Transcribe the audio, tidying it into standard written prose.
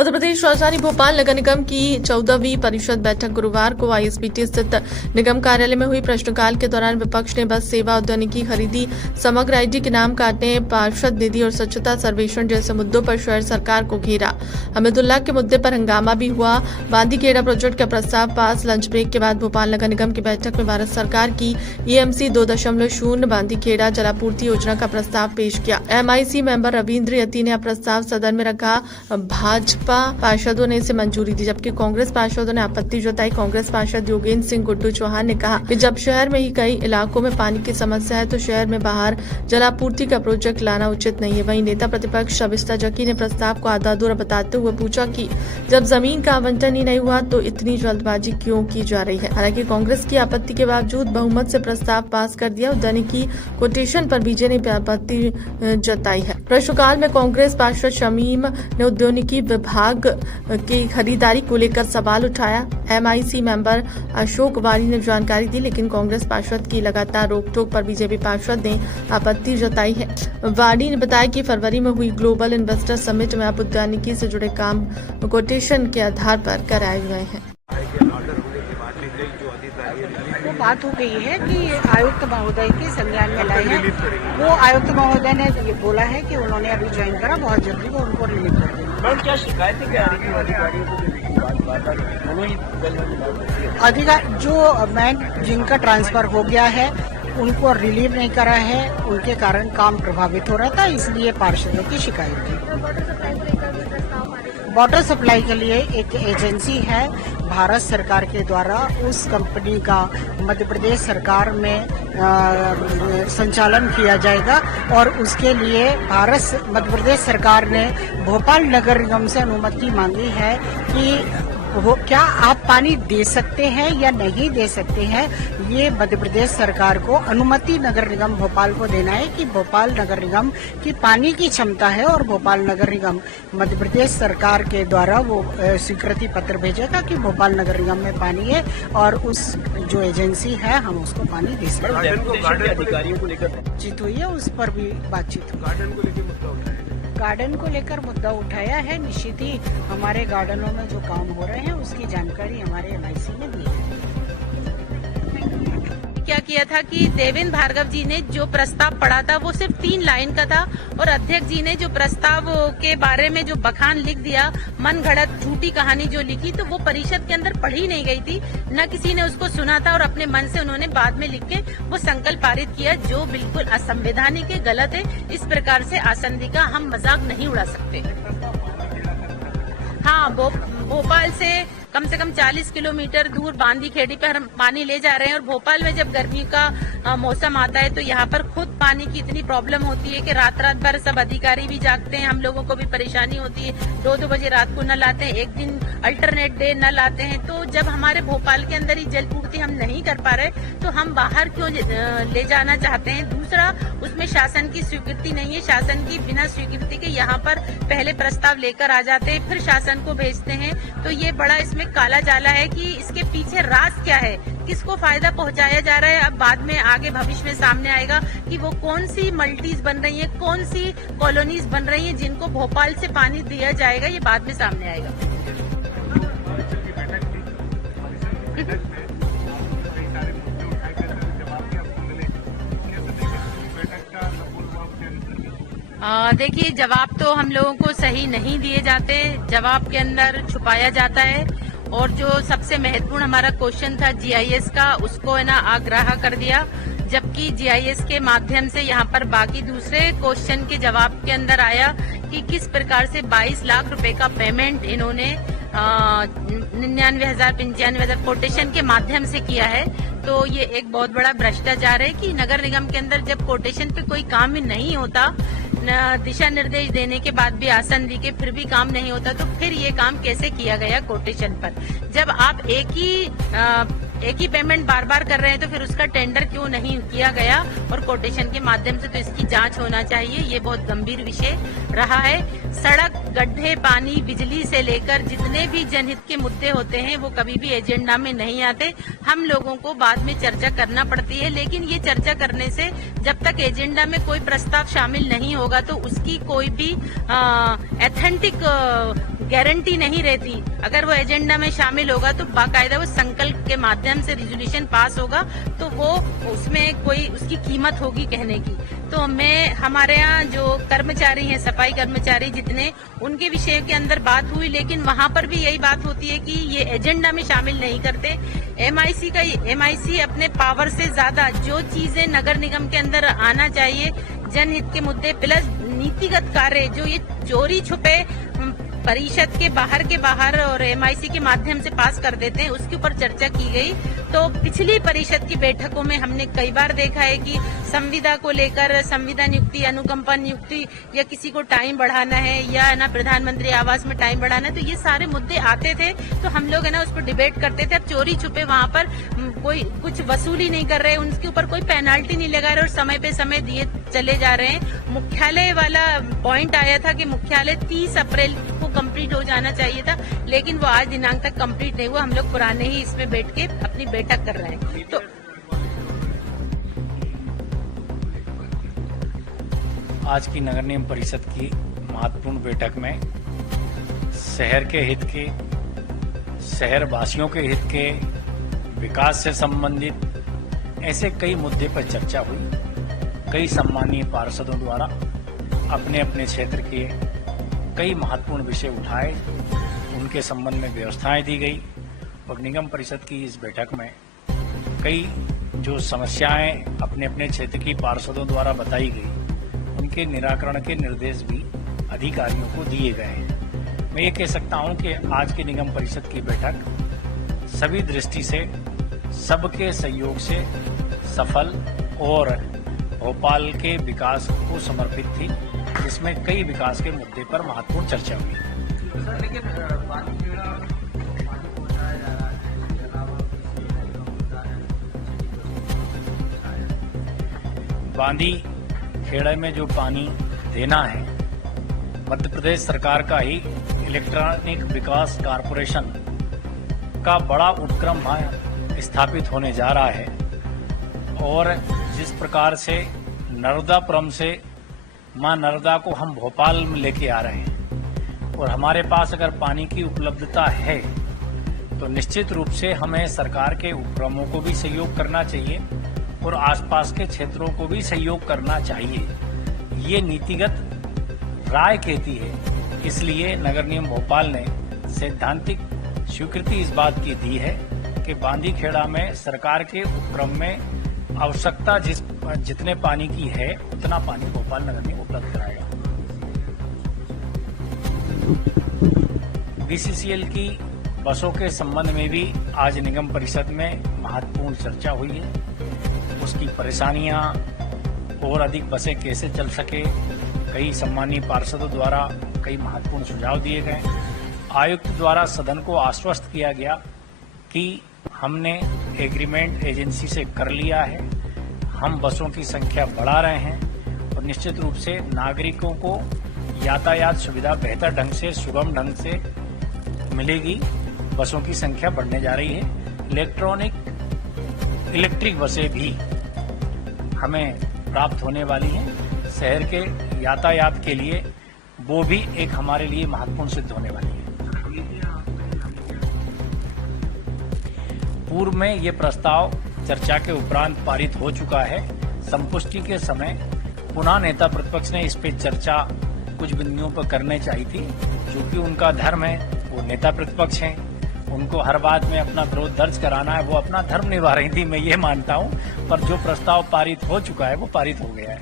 मध्य प्रदेश राजधानी भोपाल नगर निगम की 14वीं परिषद बैठक गुरुवार को आईएसबीटी स्थित निगम कार्यालय में हुई। प्रश्नकाल के दौरान विपक्ष ने बस सेवा, औद्योगिकी खरीदी, समग्र आईटी के नाम काटने, पार्षद निधि और स्वच्छता सर्वेक्षण जैसे मुद्दों पर शहर सरकार को घेरा। हमीदुल्लाह के मुद्दे पर हंगामा भी हुआ। बांदीखेड़ा प्रोजेक्ट का प्रस्ताव पास। लंच ब्रेक के बाद भोपाल नगर निगम की बैठक में भारत सरकार की EMC 2.0 बांदीखेड़ा जलापूर्ति योजना का प्रस्ताव पेश किया। MIC मेंबर रविंद्र यति ने प्रस्ताव सदन में रखा। भाजपा पार्षदों ने इसे मंजूरी दी, जबकि कांग्रेस पार्षदों ने आपत्ति जताई। कांग्रेस पार्षद योगेंद्र सिंह गुड्डू चौहान ने कहा कि जब शहर में ही कई इलाकों में पानी की समस्या है तो शहर में बाहर जलापूर्ति का प्रोजेक्ट लाना उचित नहीं है। वहीं नेता प्रतिपक्ष शबिस्ता जकी ने प्रस्ताव को आधा अधूरा बताते हुए पूछा कि जब जमीन का आवंटन ही नहीं हुआ तो इतनी जल्दबाजी क्यों की जा रही है। हालांकि कांग्रेस की आपत्ति के बावजूद बहुमत से प्रस्ताव पास कर दिया। उद्यानिकी कोटेशन पर बीजेपी ने आपत्ति जताई है। प्रश्नकाल में कांग्रेस पार्षद शमीम ने औद्योगिकी विभाग की खरीदारी को लेकर सवाल उठाया। MIC मेंबर अशोक वाणी ने जानकारी दी, लेकिन कांग्रेस पार्षद की लगातार रोकटोक पर बीजेपी पार्षद ने आपत्ति जताई है। वाणी ने बताया कि फरवरी में हुई ग्लोबल इन्वेस्टर समिट में अब उद्यानिकी से जुड़े काम कोटेशन के आधार पर कराए गए हैं। वो बात हो गई है कि आयुक्त महोदय के संज्ञान में लाए हैं। वो आयुक्त महोदय ने ये बोला है कि उन्होंने अभी ज्वाइन करा, बहुत जल्दी वो उनको रिलीव कर देंगे। मैम, क्या शिकायतें क्या आ रही थी अधिकारियों को? जो मैन जिनका ट्रांसफर हो गया है उनको रिलीव नहीं करा है, उनके कारण काम प्रभावित हो रहा था, इसलिए पार्षदों की शिकायत थी। वाटर सप्लाई के लिए एक एजेंसी है भारत सरकार के द्वारा, उस कंपनी का मध्य प्रदेश सरकार में संचालन किया जाएगा और उसके लिए मध्य प्रदेश सरकार ने भोपाल नगर निगम से अनुमति मांगी है कि क्या आप पानी दे सकते हैं या नहीं दे सकते हैं। ये मध्य प्रदेश सरकार को अनुमति नगर निगम भोपाल को देना है कि भोपाल नगर निगम की पानी की क्षमता है और भोपाल नगर निगम मध्य प्रदेश सरकार के द्वारा वो स्वीकृति पत्र भेजेगा कि भोपाल नगर निगम में पानी है और उस जो एजेंसी है हम उसको पानी दे सकते हैं। अधिकारियों को लेकर बातचीत हुई है, उस पर भी बातचीत हुई। गार्डन को लेकर मुद्दा उठाया है। निश्चित ही हमारे गार्डनों में जो काम हो रहे हैं उसकी जानकारी हमारे MIC ने दी है। क्या किया था कि देवेंद्र भार्गव जी ने जो प्रस्ताव पढ़ा था वो सिर्फ 3 लाइन का था और अध्यक्ष जी ने जो प्रस्ताव के बारे में जो बखान लिख दिया, मन घड़त झूठी कहानी जो लिखी, तो वो परिषद के अंदर पढ़ी नहीं गई थी, न किसी ने उसको सुना था और अपने मन से उन्होंने बाद में लिख के वो संकल्प पारित किया, जो बिल्कुल असंवैधानिक है, गलत है। इस प्रकार से आसंदी का हम मजाक नहीं उड़ा सकते। हाँ, भोपाल से कम 40 किलोमीटर दूर बांदीखेड़ी पर हम पानी ले जा रहे हैं और भोपाल में जब गर्मी का मौसम आता है तो यहाँ पर खुद पानी की इतनी प्रॉब्लम होती है कि रात भर सब अधिकारी भी जागते हैं, हम लोगों को भी परेशानी होती है। 2-2 बजे रात को नल आते हैं, एक दिन अल्टरनेट डे नल आते हैं। तो जब हमारे भोपाल के अंदर ही जल पूर्ति हम नहीं कर पा रहे तो हम बाहर क्यों ले जाना चाहते हैं। दूसरा, उसमें शासन की स्वीकृति नहीं है। शासन की बिना स्वीकृति के यहाँ पर पहले प्रस्ताव लेकर आ जाते हैं, फिर शासन को भेजते हैं। तो ये बड़ा इसमें काला जाला है कि इसके पीछे राज क्या है, किसको फायदा पहुंचाया जा रहा है। अब बाद में आगे भविष्य में सामने आएगा कि वो कौन सी मल्टीज बन रही है, कौन सी कॉलोनीज बन रही है जिनको भोपाल से पानी दिया जाएगा, ये बाद में सामने आएगा। देखिए, जवाब तो हम लोगों को सही नहीं दिए जाते, जवाब के अंदर छुपाया जाता है। और जो सबसे महत्वपूर्ण हमारा क्वेश्चन था GIS का, उसको है ना आग्रह कर दिया, जबकि GIS के माध्यम से यहाँ पर बाकी दूसरे क्वेश्चन के जवाब के अंदर आया कि किस प्रकार से 22 लाख रुपए का पेमेंट इन्होंने 99,000-95,000 कोटेशन के माध्यम से किया है। तो ये एक बहुत बड़ा भ्रष्टाचार है कि नगर निगम के अंदर जब कोटेशन पे कोई काम ही नहीं होता, दिशा निर्देश देने के बाद भी आसन दी के फिर भी काम नहीं होता, तो फिर ये काम कैसे किया गया कोटेशन पर। जब आप एक ही पेमेंट बार बार कर रहे हैं तो फिर उसका टेंडर क्यों नहीं किया गया और कोटेशन के माध्यम से, तो इसकी जांच होना चाहिए। ये बहुत गंभीर विषय रहा है। सड़क, गड्ढे, पानी, बिजली से लेकर जितने भी जनहित के मुद्दे होते हैं वो कभी भी एजेंडा में नहीं आते। हम लोगों को बाद में चर्चा करना पड़ती है, लेकिन ये चर्चा करने से जब तक एजेंडा में कोई प्रस्ताव शामिल नहीं होगा तो उसकी कोई भी ऑथेंटिक गारंटी नहीं रहती। अगर वो एजेंडा में शामिल होगा तो बाकायदा वो संकल्प के माध्यम से रिजोल्यूशन पास होगा, तो वो उसमें कोई उसकी कीमत होगी कहने की। तो मैं हमारे यहाँ जो कर्मचारी हैं, सफाई कर्मचारी जितने, उनके विषय के अंदर बात हुई, लेकिन वहाँ पर भी यही बात होती है कि ये एजेंडा में शामिल नहीं करते। एमआईसी अपने पावर से ज्यादा जो चीजें नगर निगम के अंदर आना चाहिए, जनहित के मुद्दे प्लस नीतिगत कार्य, जो ये चोरी छुपे परिषद के बाहर और एमआईसी के माध्यम से पास कर देते हैं, उसके ऊपर चर्चा की गई। तो पिछली परिषद की बैठकों में हमने कई बार देखा है कि संविदा को लेकर, संविदा नियुक्ति, अनुकंपा नियुक्ति, या किसी को टाइम बढ़ाना है, या ना प्रधानमंत्री आवास में टाइम बढ़ाना है, तो ये सारे मुद्दे आते थे, तो हम लोग है ना उस पर डिबेट करते थे। अब चोरी छुपे वहाँ पर कोई कुछ वसूली नहीं कर रहे, उनके ऊपर कोई पेनाल्टी नहीं लगा रहे और समय पे समय दिए चले जा रहे हैं। मुख्यालय वाला पॉइंट आया था कि मुख्यालय 30 अप्रैल को कंप्लीट हो जाना चाहिए था, लेकिन वो आज दिनांक तक कंप्लीट नहीं हुआ। हम लोग पुराने ही इसमें बैठ के अपनी बैठक कर रहे हैं। तो आज की नगर निगम परिषद की महत्वपूर्ण बैठक में शहर के हित के, शहर वासियों के हित के, विकास से संबंधित ऐसे कई मुद्दे पर चर्चा हुई। कई सम्मानीय पार्षदों द्वारा अपने अपने क्षेत्र के कई महत्वपूर्ण विषय उठाए, उनके संबंध में व्यवस्थाएं दी गई और निगम परिषद की इस बैठक में कई जो समस्याएं अपने अपने क्षेत्र की पार्षदों द्वारा बताई गई, उनके निराकरण के निर्देश भी अधिकारियों को दिए गए हैं। मैं ये कह सकता हूं कि आज की निगम परिषद की बैठक सभी दृष्टि से, सबके सहयोग से सफल और भोपाल के विकास को समर्पित थी, जिसमें कई विकास के मुद्दे पर महत्वपूर्ण चर्चा हुई। सर, लेकिन पानी पीना पानी पहुंचाया जा रहा है, इसके अलावा बांदी खेड़े में जो पानी देना है, मध्य प्रदेश सरकार का ही इलेक्ट्रॉनिक विकास कारपोरेशन का बड़ा उपक्रम स्थापित होने जा रहा है और जिस प्रकार से नर्मदापुरम से मां नर्मदा को हम भोपाल में लेके आ रहे हैं और हमारे पास अगर पानी की उपलब्धता है तो निश्चित रूप से हमें सरकार के उपक्रमों को भी सहयोग करना चाहिए और आसपास के क्षेत्रों को भी सहयोग करना चाहिए। ये नीतिगत राय कहती है, इसलिए नगर निगम भोपाल ने सैद्धांतिक स्वीकृति इस बात की दी है कि बांदी खेड़ा में सरकार के उपक्रम में आवश्यकता जितने पानी की है उतना पानी भोपाल नगर निगम उपलब्ध कराएगा। बीसीसीएल की बसों के संबंध में भी आज निगम परिषद में महत्वपूर्ण चर्चा हुई है। उसकी परेशानियां और अधिक बसें कैसे चल सके, कई सम्मानीय पार्षदों द्वारा कई महत्वपूर्ण सुझाव दिए गए। आयुक्त द्वारा सदन को आश्वस्त किया गया कि हमने एग्रीमेंट एजेंसी से कर लिया है, हम बसों की संख्या बढ़ा रहे हैं और निश्चित रूप से नागरिकों को यातायात सुविधा बेहतर ढंग से, सुगम ढंग से मिलेगी। बसों की संख्या बढ़ने जा रही है। इलेक्ट्रिक बसें भी हमें प्राप्त होने वाली हैं। शहर के यातायात के लिए वो भी एक हमारे लिए महत्वपूर्ण सिद्ध होने वाली है। पूर्व में ये प्रस्ताव चर्चा के उपरांत पारित हो चुका है। संपुष्टि के समय पुनः नेता प्रतिपक्ष ने इस पे चर्चा कुछ बिंदुओं पर करने चाहिए थी, क्योंकि उनका धर्म है, वो नेता प्रतिपक्ष हैं, उनको हर बात में अपना विरोध दर्ज कराना है, वो अपना धर्म निभा रही थी, मैं ये मानता हूं। पर जो प्रस्ताव पारित हो चुका है वो पारित हो गया है।